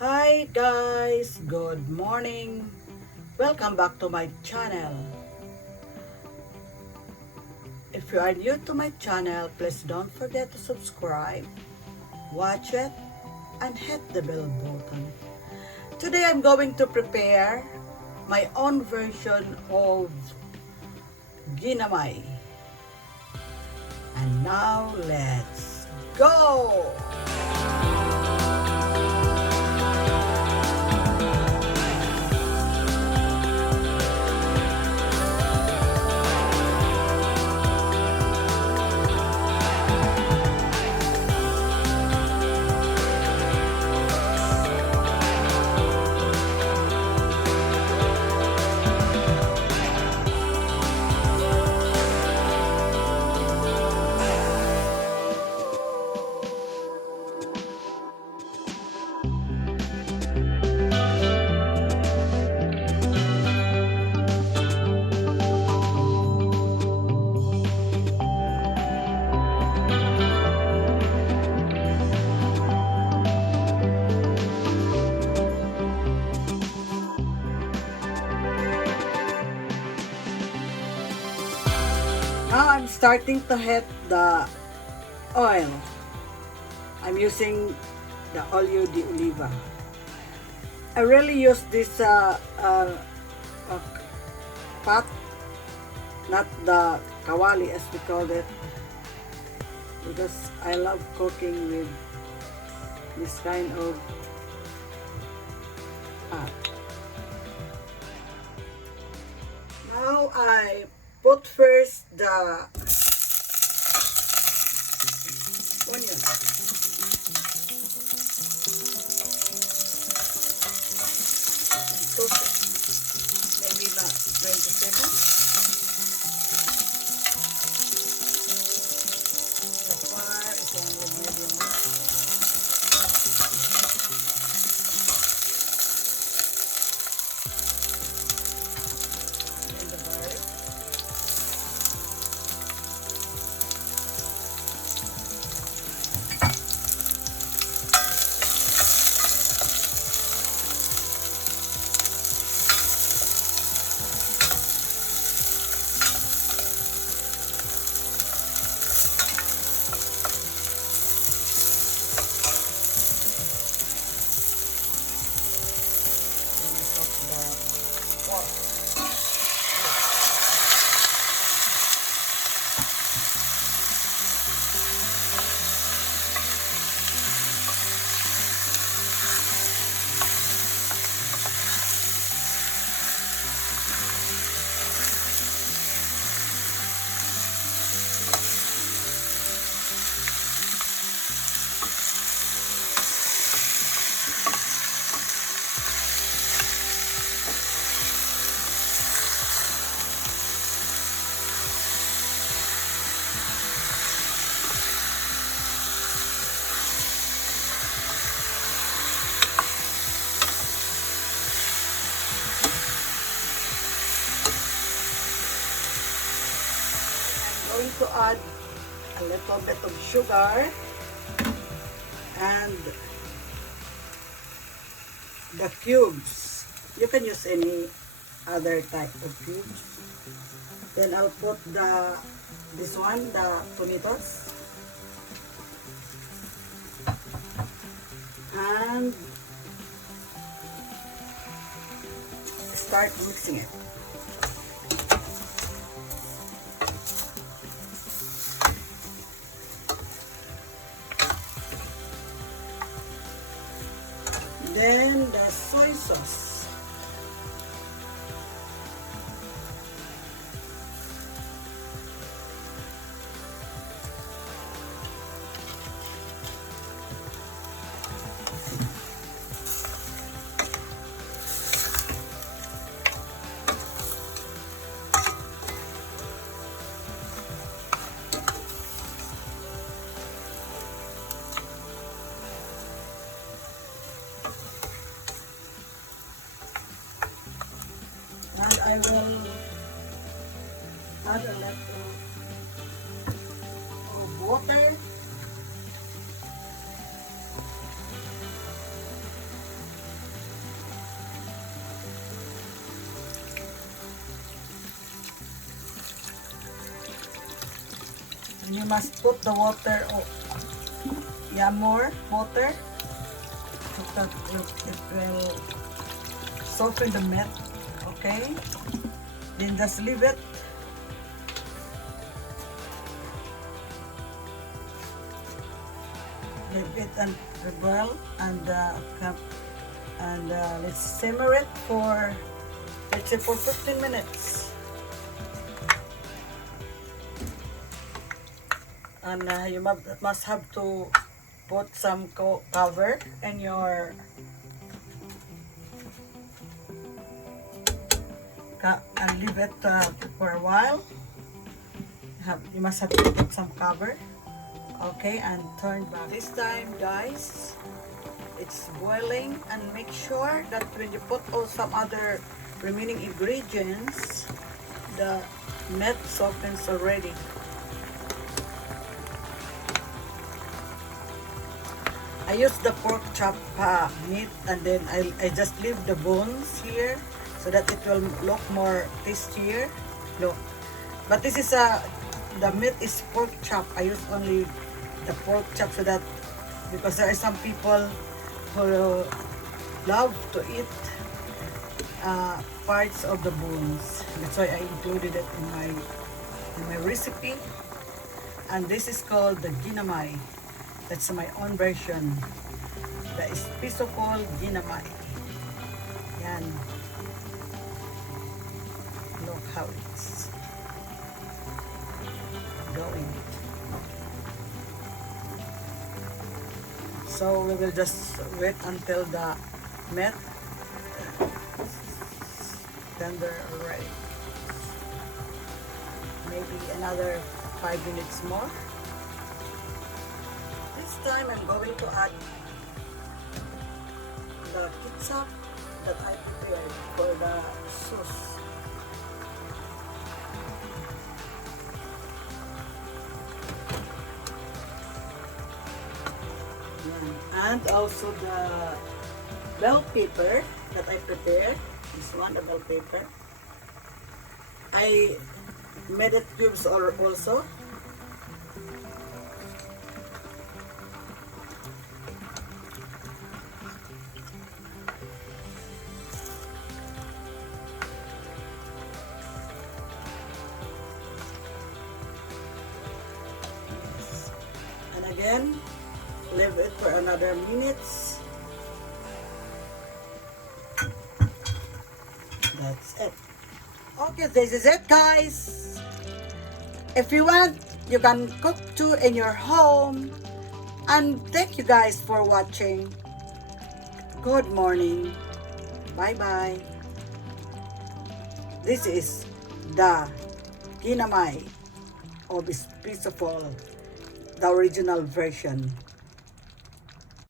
Hi guys, good morning. Welcome back to my channel. If you are new to my channel, please don't forget to subscribe, watch it, and hit the bell button. Today I'm going to prepare my own version of Ginamay. And now let's go! Now I'm starting to heat the oil. I'm using the oleo de oliva. I really use this pot, not the kawali as we call it, because I love cooking with this kind of pot. Now I put first the onion. Cook it maybe about 20 seconds. The fire is on the medium. And the garlic. Then I cook the pork. Going to add a little bit of sugar and the cubes. You can use any other type of cubes. Then I'll put this one, the tomatoes, and start mixing it. Then the soy sauce. And I will add a little of water you must put the water, more water, so that it will soften the meat. Okay, then just leave it. Leave it and boil, and let's simmer it for, let's say, for 15 minutes. And you must have to put some cover in your and leave it for a while. You must have to put some cover. Okay, and turn back. This time, guys, it's boiling, and make sure that when you put all some other remaining ingredients, the meat softens already. I use the pork chop meat, and then I just leave the bones here so that it will look more tastier. Look, but this is the meat is pork chop. I use only the pork chop so that, because there are some people who love to eat parts of the bones. That's why I included it in my recipe. And this is called the Ginamay. That's my own version. The peaceful Ginamay. Yan. Look how it's going. So we will just wait until the meat tender already. Maybe another 5 minutes more. This time I'm going to add the ketchup that I prepared for the sauce. And also the bell pepper that I prepared. This one, the bell pepper. I made it cubes also. And again, leave it for another minutes. That's it. Okay, this is it, guys. If you want, you can cook too in your home. And thank you guys for watching. Good morning. Bye-bye. This is the Ginamay of Peaceful, the original version.